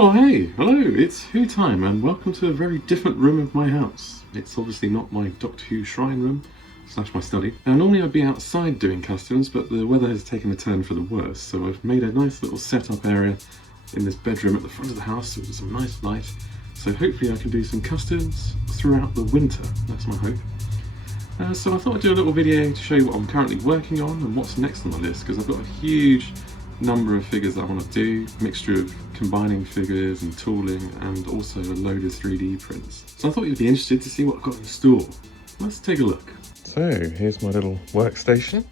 Oh hey, hello, it's Who Time and welcome to a very different room of my house. It's obviously not my Doctor Who shrine room / my study. Now normally I'd be outside doing customs, but the weather has taken a turn for the worse, so I've made a nice little setup area in this bedroom at the front of the house with some nice light. So hopefully I can do some customs throughout the winter, that's my hope. So I thought I'd do a little video to show you what I'm currently working on and what's next on the list, because I've got a huge number of figures that I want to do, mixture of combining figures and tooling and also a load of 3D prints. So I thought you'd be interested to see what I've got in store. Let's take a look. So here's my little workstation.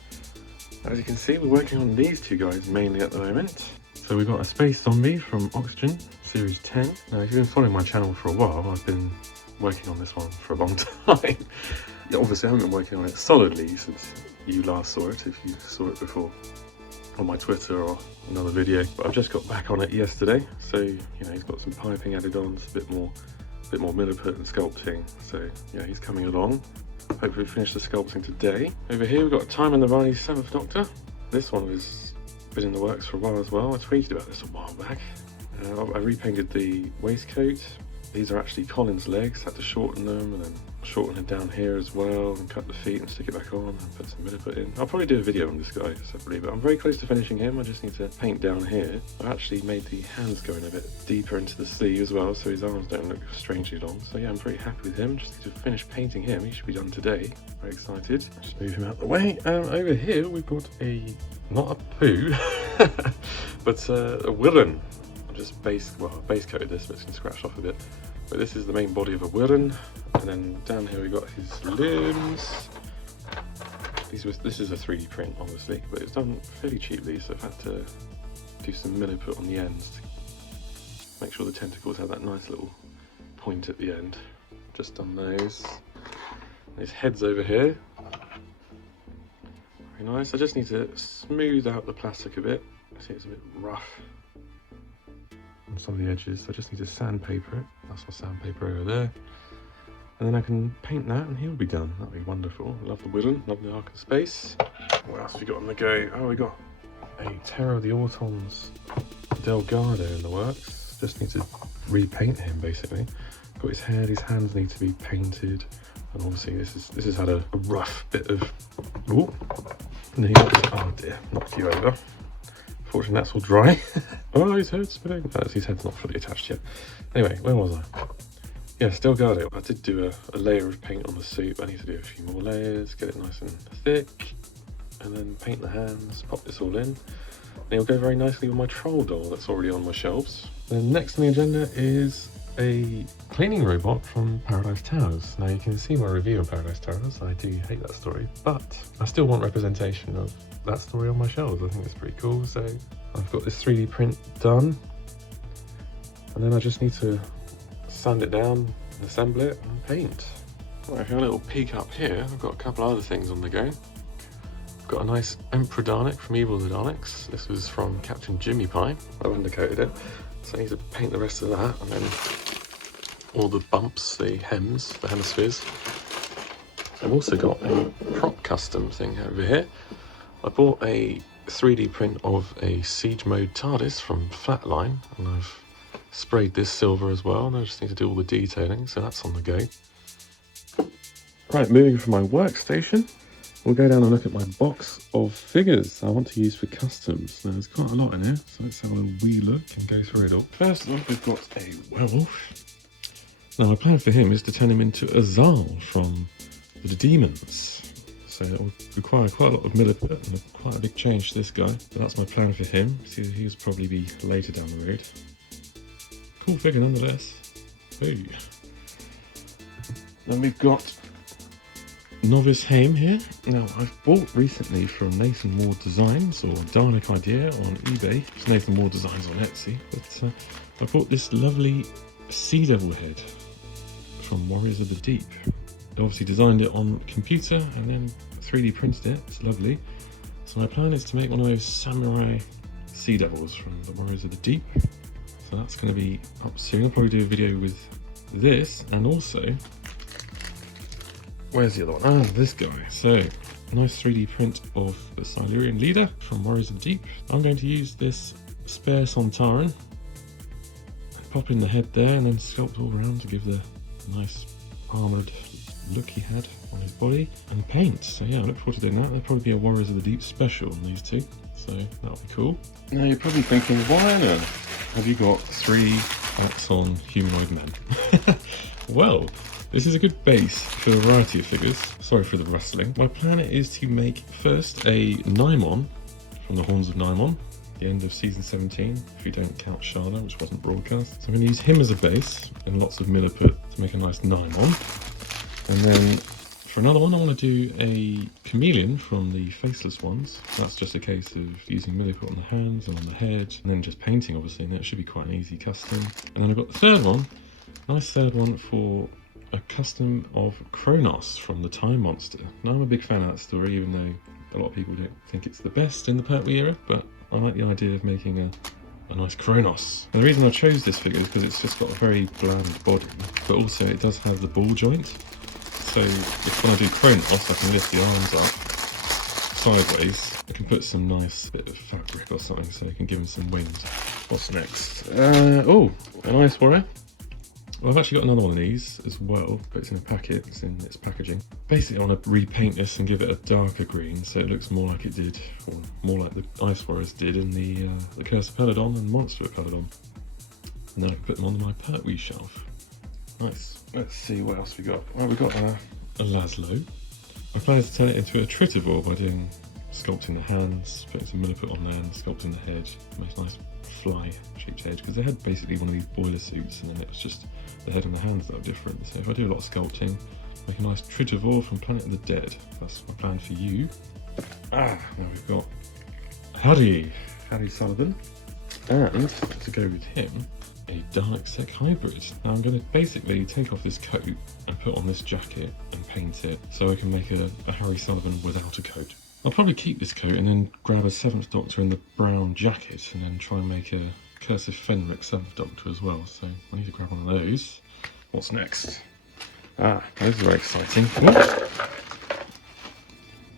As you can see, we're working on these two guys mainly at the moment. So we've got a Space Zombie from Oxygen, Series 10. Now if you've been following my channel for a while, I've been working on this one for a long time. Obviously I haven't been working on it solidly since you last saw it, if you saw it before on my Twitter or another video, but I've just got back on it yesterday. So you know, he's got some piping added on, a bit more milliput and sculpting. So yeah, he's coming along. Hopefully finish the sculpting today. Over here we've got Time and the Rise 7th Doctor. This one has been in the works for a while as well. I tweeted about this a while back. I repainted the waistcoat. These are actually Colin's legs, had to shorten them and then shorten it down here as well and cut the feet and stick it back on and put some milliput in. I'll probably do a video on this guy separately, but I'm very close to finishing him. I just need to paint down here. I've actually made the hands going a bit deeper into the sleeve as well, so his arms don't look strangely long. So yeah, I'm pretty happy with him. Just need to finish painting him. He should be done today. Very excited. Just move him out the way. Over here we've got not a poo, but a Wirren. Just base coated this, but it's going to scratch off a bit. But this is the main body of a Wirren, and then down here we got his limbs. This is a 3D print, obviously, but it's done fairly cheaply, so I've had to do some milliput on the ends to make sure the tentacles have that nice little point at the end. Just done those. And his head's over here. Very nice. I just need to smooth out the plastic a bit. I see it's a bit rough on some of the edges, so I just need to sandpaper it. That's my sandpaper over there. And then I can paint that and he'll be done. That'll be wonderful. Love the Wirren, love the Ark of Space. What else have we got on the go? Oh, we got a Terror of the Autons Delgado in the works. Just need to repaint him basically. Got his head, his hands need to be painted. And obviously this has had a rough bit of, ooh, oh dear, knocked you over. Fortunately that's all dry. Oh, his head's spinning. No, his head's not fully attached yet. Anyway, where was I? Yes, Delgado. I did do a layer of paint on the suit. I need to do a few more layers, get it nice and thick, and then paint the hands, pop this all in. And it'll go very nicely with my troll doll that's already on my shelves. Then next on the agenda is a cleaning robot from Paradise Towers. Now you can see my review of Paradise Towers. I do hate that story, but I still want representation of that story on my shelves. I think it's pretty cool. So I've got this 3D print done, and then I just need to sand it down, assemble it, and paint. Right, if you have a little peek up here, I've got a couple other things on the go. I've got a nice Emperor Dalek from Evil of the Daleks. This was from Captain Jimmy Pie. I've undercoated it, so I need to paint the rest of that, and then all the bumps, the hems, the hemispheres. I've also got a prop custom thing over here. I bought a 3D print of a Siege Mode TARDIS from Flatline, and I've sprayed this silver as well, and I just need to do all the detailing, so that's on the go. Right, moving from my workstation, we'll go down and look at my box of figures I want to use for customs. Now, there's quite a lot in here, so let's have a wee look and go through it all. First off, we've got a werewolf. Now, my plan for him is to turn him into Azal from the Demons. So it will require quite a lot of milliput and quite a big change to this guy. But that's my plan for him. See, he'll probably be later down the road. Cool figure nonetheless. Ooh. Then we've got Novice Haim here. Now, I've bought recently from Nathan Ward Designs, or Dalek Idea on eBay. It's Nathan Ward Designs on Etsy. But I bought this lovely Sea Devil head from Warriors of the Deep. I obviously designed it on computer and then 3D printed it. It's lovely. So my plan is to make one of those samurai Sea Devils from the Warriors of the Deep. So that's going to be up soon. I'll probably do a video with this, and also, where's the other one? Ah, this guy. So, nice 3D print of the Silurian leader from Warriors of the Deep. I'm going to use this spare Sontaran pop in the head there and then sculpt all around to give the nice armoured look he had on his body, and paint. So yeah, I look forward to doing that. There'll probably be a Warriors of the Deep special on these two, so that'll be cool. Now you're probably thinking, why on earth have you got 3 Axon humanoid men? Well, this is a good base for a variety of figures. Sorry for the rustling. My plan is to make first a Naimon from the Horns of Naimon, the end of season 17, if you don't count Sharda, which wasn't broadcast. So I'm going to use him as a base and lots of Milliput to make a nice Naimon. And then for another one, I want to do a Chameleon from the Faceless ones. That's just a case of using Milliput on the hands and on the head, and then just painting, obviously, and that should be quite an easy custom. And then I've got the third one, nice third one for a custom of Kronos from the Time Monster. Now, I'm a big fan of that story, even though a lot of people don't think it's the best in the Pertwee era, but I like the idea of making a nice Kronos. And the reason I chose this figure is because it's just got a very bland body, but also it does have the ball joint. So if when I do Kronos, I can lift the arms up sideways. I can put some nice bit of fabric or something so I can give him some wings. What's next? Oh, an Ice Warrior. Well, I've actually got another one of these as well, but it's in a packet, it's in its packaging. Basically, I want to repaint this and give it a darker green so it looks more like it did, or more like the Ice Warriors did in the Curse of Peladon and Monster of Peladon. And then I can put them on my Pertwee shelf. Nice. Let's see what else we got. Well, we've got a Laszlo. I plan to turn it into a Tritivore by doing sculpting the hands, putting some Milliput on there and sculpting the head. Make a nice fly shaped head, because they had basically one of these boiler suits and then it was just the head and the hands that are different. So if I do a lot of sculpting, make a nice Tritivore from Planet of the Dead. That's my plan for you. Now we've got Harry Sullivan, and to go with him, a Dalek-Sec hybrid. Now I'm going to basically take off this coat and put on this jacket and paint it so I can make a Harry Sullivan without a coat. I'll probably keep this coat and then grab a 7th Doctor in the brown jacket and then try and make a Curse of Fenric 7th Doctor as well. So I need to grab one of those. What's next? Those are very exciting. What?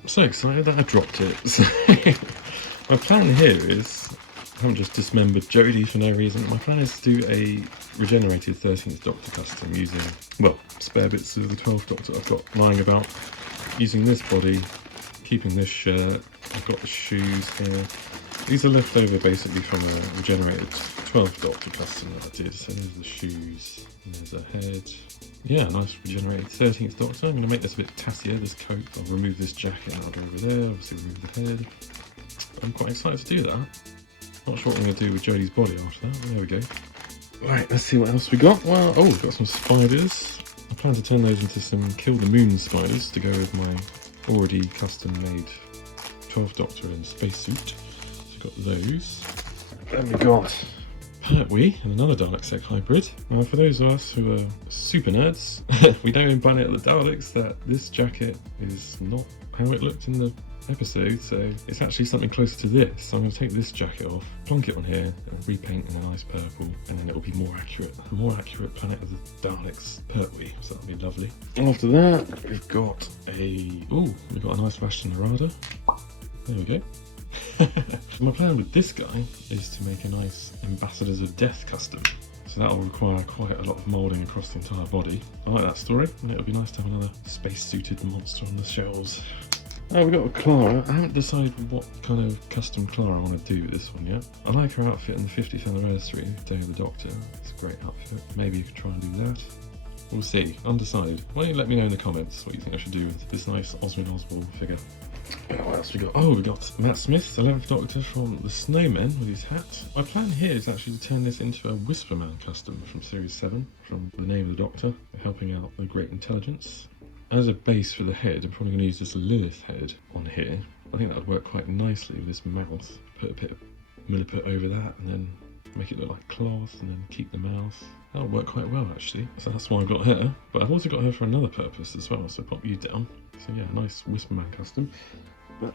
I'm so excited that I dropped it. My plan here is, I haven't just dismembered Jodie for no reason. My plan is to do a regenerated 13th Doctor custom using, well, spare bits of the 12th Doctor I've got lying about. Using this body, keeping this shirt, I've got the shoes here. These are left over basically from a regenerated 12th Doctor custom that I did. So there's the shoes, and there's a head. Yeah, nice regenerated 13th Doctor. I'm going to make this a bit tassier, this coat. I'll remove this jacket and I'll go over there, obviously remove the head. I'm quite excited to do that. Not sure what I'm going to do with Jodie's body after that. There we go. Right, let's see what else we got. Well, oh, we've got some spiders. I plan to turn those into some Kill the Moon spiders to go with my already custom made 12th Doctor in spacesuit. So we've got those. Then we got Pertwee and another Dalek-Sec hybrid. Now, for those of us who are super nerds, we know in Planet of the Daleks that this jacket is not how it looked in the episode, so it's actually something closer to this. So I'm going to take this jacket off, plonk it on here, and repaint in a nice purple, and then it'll be more accurate. A more accurate Planet of the Daleks Pertwee, so that'll be lovely. After that, we've got a nice Vashta Nerada. There we go. My plan with this guy is to make a nice Ambassadors of Death custom. So that'll require quite a lot of moulding across the entire body. I like that story, and it'll be nice to have another space-suited monster on the shelves. Oh, we've got a Clara. I haven't decided what kind of custom Clara I want to do with this one yet. I like her outfit in the 50th anniversary, Day of the Doctor. It's a great outfit. Maybe you could try and do that. We'll see. Undecided. Why don't you let me know in the comments what you think I should do with this nice Osmond Oswald figure. What else we got? Oh, we got Matt Smith, 11th Doctor from The Snowmen with his hat. My plan here is actually to turn this into a Whisperman custom from Series 7, from The Name of the Doctor, helping out the Great Intelligence. As a base for the head, I'm probably going to use this Lilith head on here. I think that would work quite nicely with this mouth. Put a bit of Milliput over that and then make it look like cloth and then keep the mouth. That'll work quite well actually. So that's why I've got her. But I've also got her for another purpose as well, so pop you down. So yeah, nice Whisperman custom. But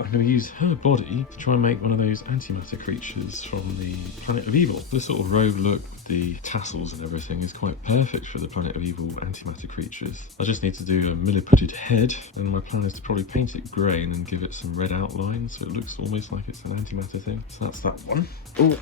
I'm going to use her body to try and make one of those antimatter creatures from the Planet of Evil. This sort of rogue look, the tassels and everything is quite perfect for the Planet of Evil antimatter creatures. I just need to do a milliputed head, and my plan is to probably paint it grey and then give it some red outline so it looks almost like it's an antimatter thing. So that's that one. Oh,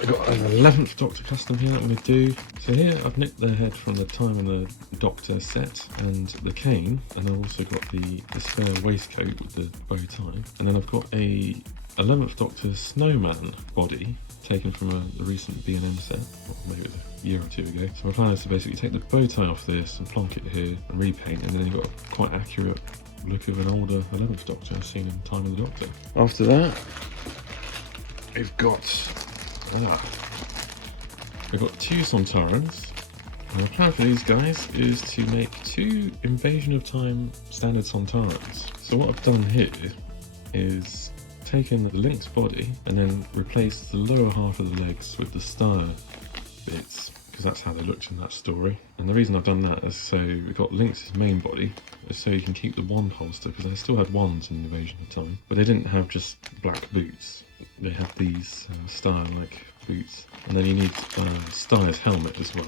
I've got an 11th Doctor custom here that I'm going to do. So here I've nicked the head from the Time and the Doctor set and the cane, and I've also got the spare waistcoat with the bow tie, and then I've got a 11th Doctor snowman body taken from the recent B&M set, or maybe it was a year or two ago. So my plan is to basically take the bow tie off this and plonk it here and repaint, and then you've got a quite accurate look of an older 11th Doctor seen in Time of the Doctor. After that, we've got two Sontarans. And my plan for these guys is to make 2 Invasion of Time standard Sontarans. So what I've done here is taken the Lynx body and then replaced the lower half of the legs with the star bits, because that's how they looked in that story. And the reason I've done that is so we've got Lynx's main body, so you can keep the wand holster, because they still had wands in Invasion of Time, but they didn't have just black boots. They had these star-like boots, and then you need Star's helmet as well.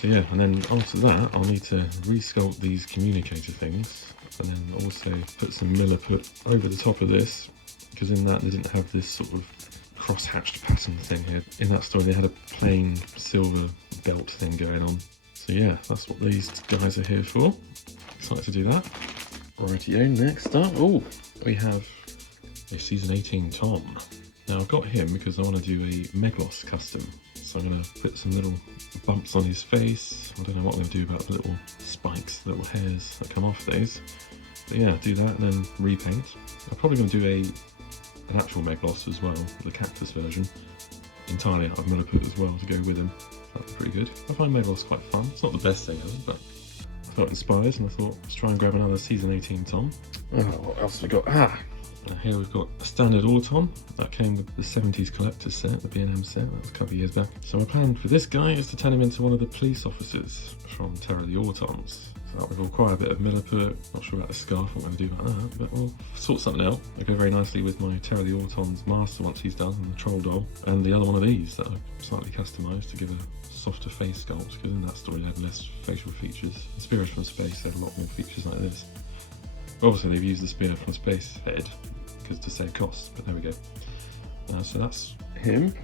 So yeah, and then after that I'll need to resculpt these communicator things, and then also put some milliput over the top of this, because in that they didn't have this sort of cross-hatched pattern thing here. In that story they had a plain silver belt thing going on. So yeah, that's what these guys are here for. Excited to do that. Rightio, next up, we have a Season 18 Tom. Now I've got him because I want to do a Meglos custom. So I'm going to put some little bumps on his face. I don't know what I'm going to do about the little spikes, little hairs that come off those. But yeah, do that and then repaint. I'm probably going to do an actual Meglos as well, the cactus version, entirely out of milliput as well to go with him. That'd be pretty good. I find Meglos quite fun. It's not the best thing ever, but I thought it inspires, and I thought let's try and grab another Season 18 Tom. Oh, what else have we got? Here we've got a standard Auton that came with the 70s collector's set, the B&M set, that was a couple of years back. So my plan for this guy is to turn him into one of the police officers from Terror of the Autons. So that will require a bit of milliput. Not sure about the scarf, what I'm going to do about that, but we'll sort something out. It'll go very nicely with my Terror of the Autons master once he's done, and the troll doll, and the other one of these that I've slightly customised to give a softer face sculpt, because in that story they had less facial features. In Spears from Space they had a lot more features like this. Obviously they've used the Spear from Space head because to save costs, but there we go. So that's him,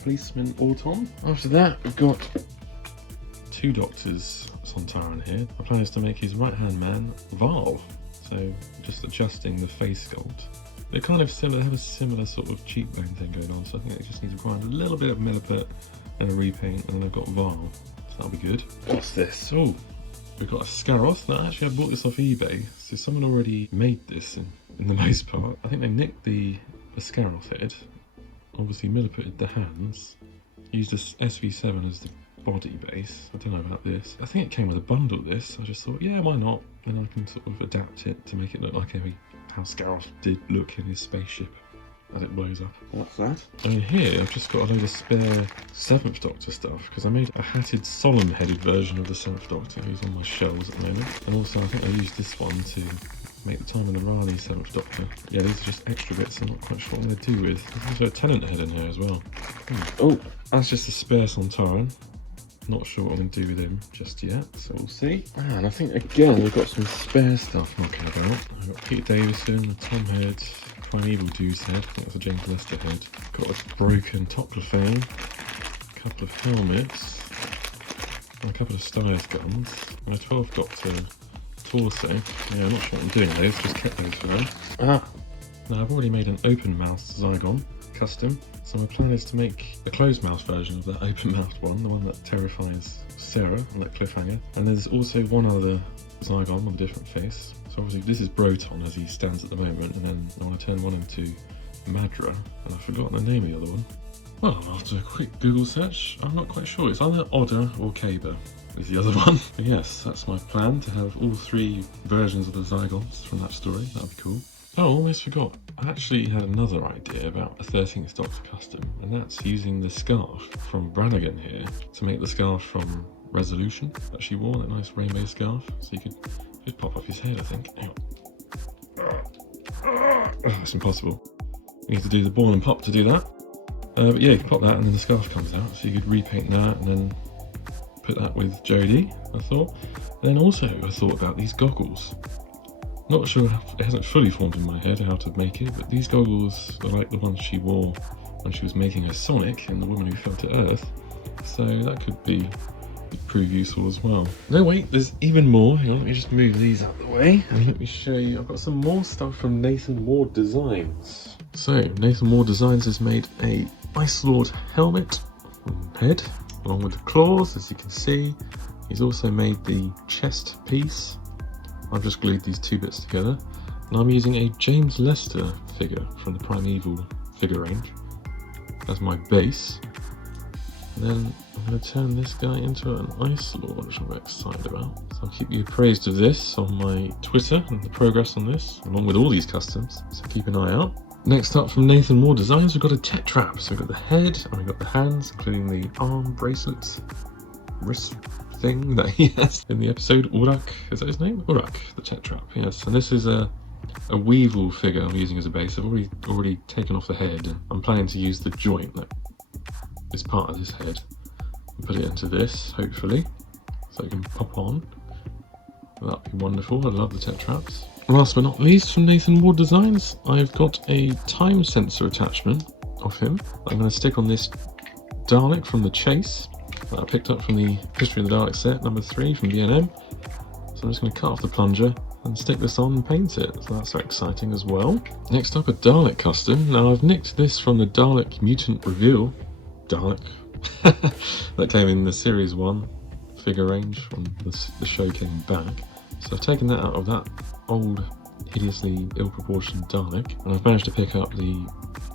policeman Auton. After that we've got 2 Doctors Sontaran here. My plan is to make his right hand man Varl, so just adjusting the face sculpt. They're kind of similar, they have a similar sort of cheekbone thing going on, so I think it just needs to require a little bit of milliput and a repaint, and then I've got Varl, so that'll be good. What's this? Oh, we've got a Scaroth. Now actually I bought this off eBay, so someone already made this in the most part. I think they nicked the Scaroth head, obviously milliputed the hands, used a SV7 as the body base. I don't know about this. I think it came with a bundle of this, so I just thought, yeah, why not? And I can sort of adapt it to make it look like how Scaroth did look in his spaceship as it blows up. What's that? And here I've just got a load of spare 7th Doctor stuff, because I made a hatted solemn-headed version of the 7th Doctor who's on my shelves at the moment. And also I think I used this one to make the Time and the Rani 7th Doctor. Yeah, these are just extra bits I'm not quite sure what I'm going to do with. There's also a Tenant head in here as well. Oh, that's just a spare Sontaran. Not sure what I'm going to do with him just yet, so we'll see. And I think again we've got some spare stuff knocking about. I've got Peter Davison, a Tom head, Primeval Dew's head, I think that's a James Lester head. Got a broken Toclafane, a couple of helmets, and a couple of Styles guns, and a 12th Doctor torso. Yeah, I'm not sure what I'm doing with those, just kept those for now. Now I've already made an open mouth Zygon custom, so my plan is to make a closed mouth version of that open mouthed one, the one that terrifies Sarah on that cliffhanger. And there's also one other Zygon with a different face. So obviously this is Broton as he stands at the moment, and then I want to turn one into Madra, and I've forgotten the name of the other one. Well, after a quick Google search, I'm not quite sure. It's either Odda or Kaber is the other one. But yes, that's my plan, to have all 3 versions of the Zygons from that story. That'd be cool. Oh, almost forgot. I actually had another idea about a 13th Doctor custom, and that's using the scarf from Brannigan here to make the scarf from Resolution that she wore, that nice rainbow scarf. So you could just pop off his head, I think. Hang on. Oh, it's impossible. You need to do the ball and pop to do that. But yeah, you can pop that and then the scarf comes out, so you could repaint that and then put that with Jodie, I thought. And then also I thought about these goggles. Not sure, it hasn't fully formed in my head how to make it, but these goggles are like the ones she wore when she was making her Sonic in The Woman Who Fell to Earth, so that could prove useful as well. No wait, there's even more. Hang on, let me just move these out of the way and let me show you. I've got some more stuff from Nathan Ward Designs. So Nathan Ward Designs has made a Ice Lord helmet head along with the claws, as you can see. He's also made the chest piece. I've just glued these two bits together, and I'm using a James Lester figure from the Primeval figure range as my base. And then I'm going to turn this guy into an Ice Lord, which I'm very excited about. So I'll keep you appraised of this on my Twitter and the progress on this, along with all these customs, so keep an eye out. Next up from Nathan Ward Designs, we've got a Tetrap. So we've got the head and we've got the hands, including the arm bracelets, wrist thing that he has in the episode. Urak, is that his name? Urak, the Tetrap, yes. And this is a Weevil figure I'm using as a base. I've already taken off the head. I'm planning to use the joint that is part of this head and put it into this, hopefully, so it can pop on. That'd be wonderful. I love the Tetraps. Last but not least, from Nathan Ward Designs, I've got a time sensor attachment of him. I'm going to stick on this Dalek from The Chase that I picked up from the History of the Dalek set, number 3 from B&M. So I'm just going to cut off the plunger and stick this on and paint it. So that's very exciting as well. Next up, a Dalek custom. Now I've nicked this from the Dalek Mutant Reveal Dalek that came in the Series 1 figure range when the show came back. So I've taken that out of that old, hideously ill-proportioned Dalek, and I've managed to pick up the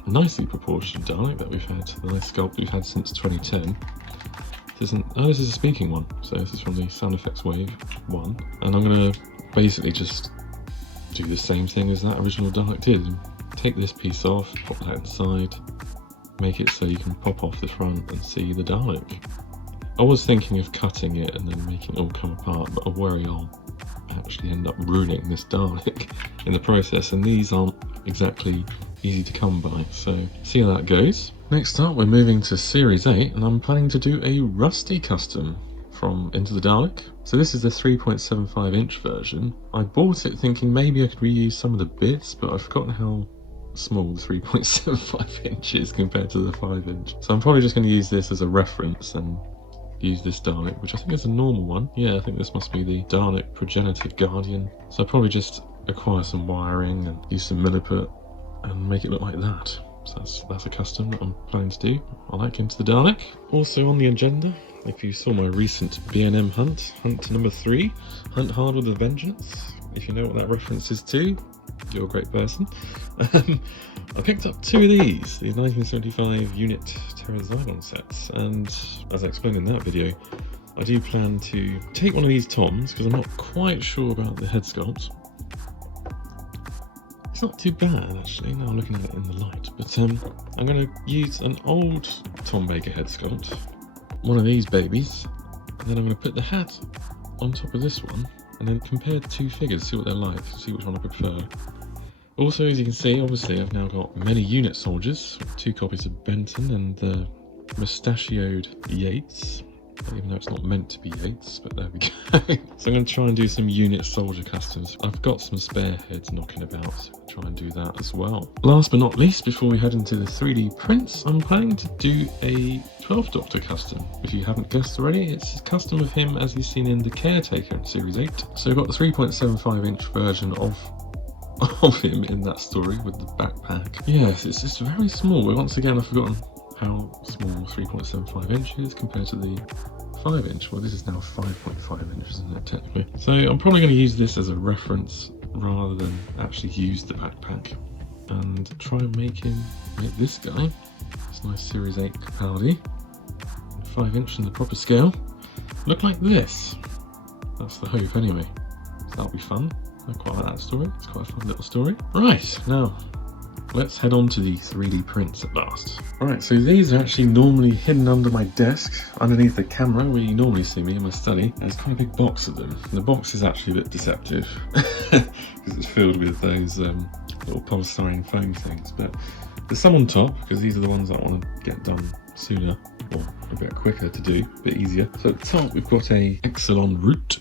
nicely proportioned Dalek that we've had, the nice sculpt we've had since 2010. This is a speaking one, so this is from the Sound Effects Wave 1, and I'm going to basically just do the same thing as that original Dalek did. Take this piece off, pop that inside, make it so you can pop off the front and see the Dalek. I was thinking of cutting it and then making it all come apart, but I worry I'll actually end up ruining this Dalek in the process, and these aren't exactly easy to come by, so see how that goes. Next up, we're moving to Series 8, and I'm planning to do a Rusty custom from Into the Dalek. So this is the 3.75 inch version. I bought it thinking maybe I could reuse some of the bits, but I've forgotten how small the 3.75 inch is compared to the 5 inch. So I'm probably just going to use this as a reference and use this Dalek, which I think is a normal one. Yeah, I think this must be the Dalek Progenitor Guardian. So I'll probably just acquire some wiring and use some milliput and make it look like that. So that's a custom that I'm planning to do. I like Into the Dalek. Also on the agenda, if you saw my recent B&M hunt number 3, Hunt Hard with a Vengeance. If you know what that reference is to, you're a great person. I picked up 2 of these 1975 unit Terra Zygons sets, and as I explained in that video, I do plan to take one of these Toms, because I'm not quite sure about the head sculpt. It's not too bad actually, now I'm looking at it in the light, but I'm going to use an old Tom Baker head sculpt, one of these babies, and then I'm going to put the hat on top of this one, and then compare the 2 figures, see what they're like, see which one I prefer. Also, as you can see, obviously I've now got many unit soldiers, 2 copies of Benton and the mustachioed Yates, even though it's not meant to be Yates, but there we go. So I'm going to try and do some unit soldier customs. I've got some spare heads knocking about, so I'll try and do that as well. Last but not least, before we head into the 3D prints, I'm planning to do a 12th Doctor custom. If you haven't guessed already, it's a custom of him as he's seen in The Caretaker in Series 8. So I've got the 3.75 inch version of him in that story with the backpack. Yes, it's just very small, but once again I've forgotten how small 3.75 inch is compared to the 5 inch. Well, this is now 5.5 inch, isn't it, technically? So I'm probably going to use this as a reference rather than actually use the backpack, and try and make this guy, this nice Series 8 Capaldi, 5 inch in the proper scale, look like this. That's the hope anyway, so that'll be fun. I quite like that story, it's quite a fun little story. Right, now let's head on to the 3D prints at last. Alright, so these are actually normally hidden under my desk, underneath the camera where you normally see me in my study. There's quite a big box of them. And the box is actually a bit deceptive because it's filled with those little polystyrene foam things, but There's some on top, because these are the ones that I want to get done sooner, or a bit quicker to do, a bit easier. So at the top we've got a Exelon root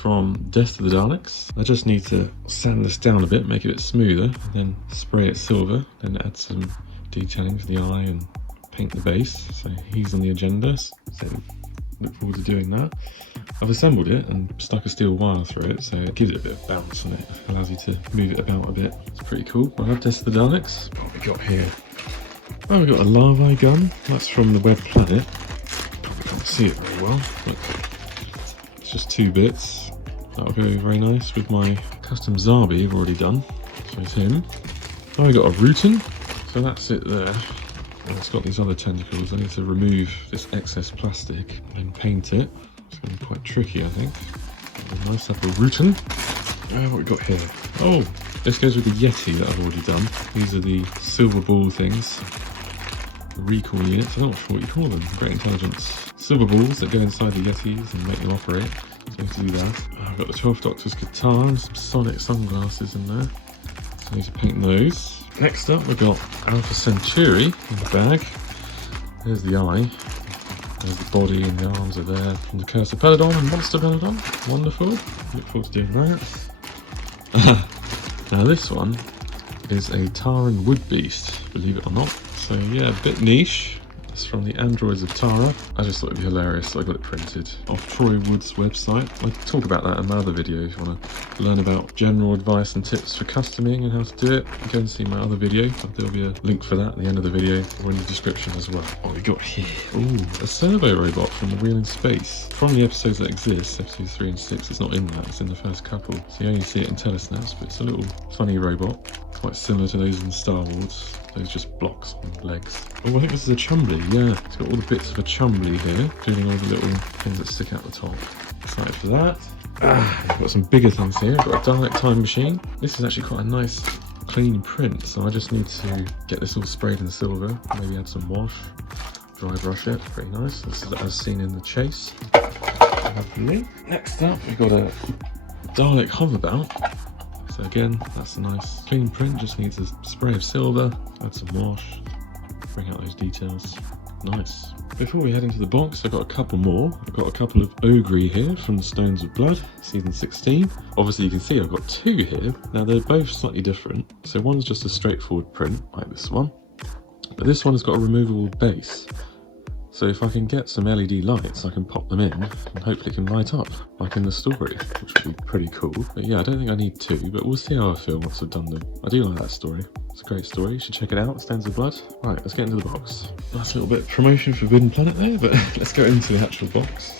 from Death of the Daleks. I just need to sand this down a bit, make it a bit smoother, and then spray it silver, then add some detailing for the eye and paint the base. So he's on the agenda, so look forward to doing that. I've assembled it and stuck a steel wire through it, so it gives it a bit of bounce and it allows you to move it about a bit. It's pretty cool. I love Death of the Daleks. What have we got here? Oh, we've got a Larvae gun. That's from the Web Planet. Probably can't see it very well, but it's just 2 bits. That'll go very nice with my custom Zarbi I've already done. So it's him. Oh, we got a Rootin. So that's it there. And it's got these other tentacles. I need to remove this excess plastic and paint it. It's going to be quite tricky, I think. A nice apple Rootin. What we got here? Oh, this goes with the Yeti that I've already done. These are the silver ball things. The recall units. I'm not sure what you call them. Great intelligence. Silver balls that go inside the Yetis and make them operate. So I have to do that. I've got the 12th Doctor's guitar and some Sonic sunglasses in there. So I need to paint those. Next up we've got Alpha Centauri in the bag. There's the eye. There's the body and the arms are there. From the Curse of Peladon and Monster Peladon. Wonderful. Look forward to doing that. Now this one is a Taran Wood Beast, believe it or not. So yeah, a bit niche. It's from the Androids of Tara. I just thought it'd be hilarious, so I got it printed off Troy Wood's website. I talk about that in my other video if you want to learn about general advice and tips for customing and how to do it. Go and see my other video. There'll be a link for that at the end of the video or in the description as well. What we got here? Ooh, a servo robot from The Wheel in Space. From the episodes that exist, episodes 3 and 6, it's not in that, it's in the first couple. So you only see it in telesnaps, but it's a little funny robot. It's quite similar to those in Star Wars. Those just blocks on legs. Oh, I think this is a Chumbly, yeah. It's got all the bits of a Chumbly here, including all the little things that stick out the top. Excited for that. I've got some bigger things here. I've got a Dalek Time Machine. This is actually quite a nice, clean print, so I just need to get this all sprayed in silver, maybe add some wash, dry brush it. Pretty nice. This is as seen in the chase. Lovely. Next up, we've got a Dalek Hoverbout. So again, that's a nice clean print, just needs a spray of silver, add some wash, bring out those details. Nice. Before we head into the box, I've got a couple more. I've got a couple of Ogre here from the Stones of Blood, season 16. Obviously you can see I've got 2 here. Now they're both slightly different. So one's just a straightforward print, like this one. But this one has got a removable base. So if I can get some LED lights, I can pop them in and hopefully it can light up, like in the story, which would be pretty cool. But yeah, I don't think I need 2, but we'll see how I feel once I've done them. I do like that story. It's a great story. You should check it out, Stones of Blood. Right, let's get into the box. Nice little bit of promotion for Forbidden Planet there, but let's go into the actual box.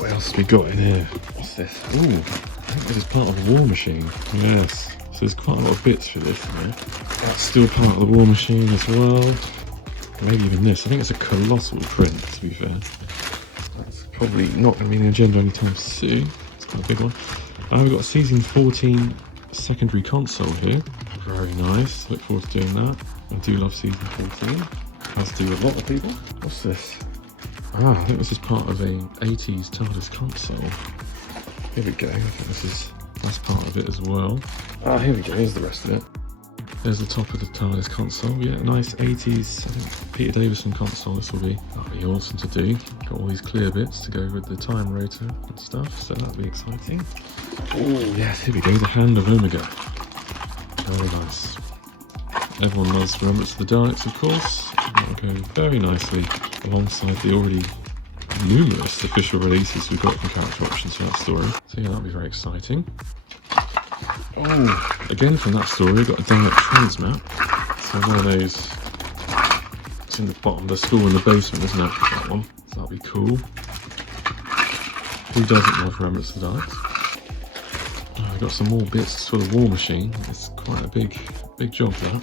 What else have we got in here? What's this? Ooh, I think this is part of the War Machine. Yes. So there's quite a lot of bits for this in there. That's still part of the War Machine as well. Maybe even this. I think it's a colossal print, to be fair. That's probably not going to be in the agenda anytime soon. It's quite a big one. We've got a season 14 secondary console here. Very nice. Look forward to doing that. I do love season 14. As do a lot of people. What's this? I think this is part of a 80s TARDIS console. Here we go. I think that's part of it as well. Here we go. Here's the rest of it. There's the top of the TARDIS console. Yeah, nice 80s, I think, Peter Davison console this will be. That'll be awesome to do. Got all these clear bits to go with the time rotor and stuff, so that'll be exciting. Oh, yes, here we go, the Hand of Omega. Very nice. Everyone loves Remembrance of the Daleks, of course. That'll go very nicely alongside the already numerous official releases we've got from Character Options for that story. So yeah, that'll be very exciting. Oh, again from that story, we've got a Dalek Transmap. So one of those, it's in the bottom of the school in the basement, isn't it? That one. So that'll be cool. Who doesn't love Remembrance of the Daleks? Oh, we've got some more bits for the War Machine. It's quite a big job, that.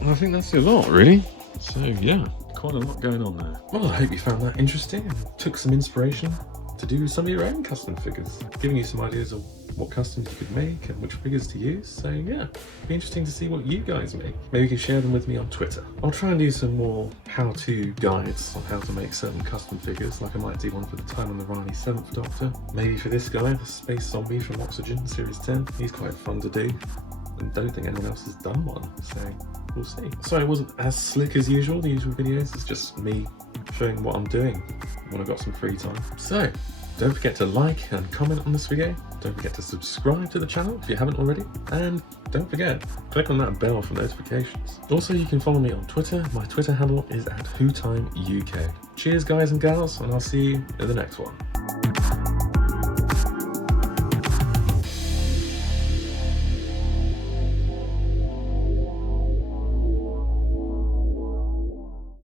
Well, I think that's a lot, really. So yeah, quite a lot going on there. Well, I hope you found that interesting and took some inspiration to do some of your own custom figures, giving you some ideas of what customs you could make and which figures to use. So yeah, be interesting to see what you guys make. Maybe you can share them with me on Twitter. I'll try and do some more how-to guides on how to make certain custom figures, like I might do one for the Time on the Riley 7th Doctor. Maybe for this guy, the Space Zombie from Oxygen Series 10. He's quite fun to do, and don't think anyone else has done one, so we'll see. Sorry it wasn't as slick as usual, the usual videos. It's just me showing what I'm doing when I've got some free time. So, don't forget to like and comment on this video. Don't forget to subscribe to the channel if you haven't already. And don't forget, click on that bell for notifications. Also, you can follow me on Twitter. My Twitter handle is @WhoTimeUK. Cheers guys and gals, and I'll see you in the next one.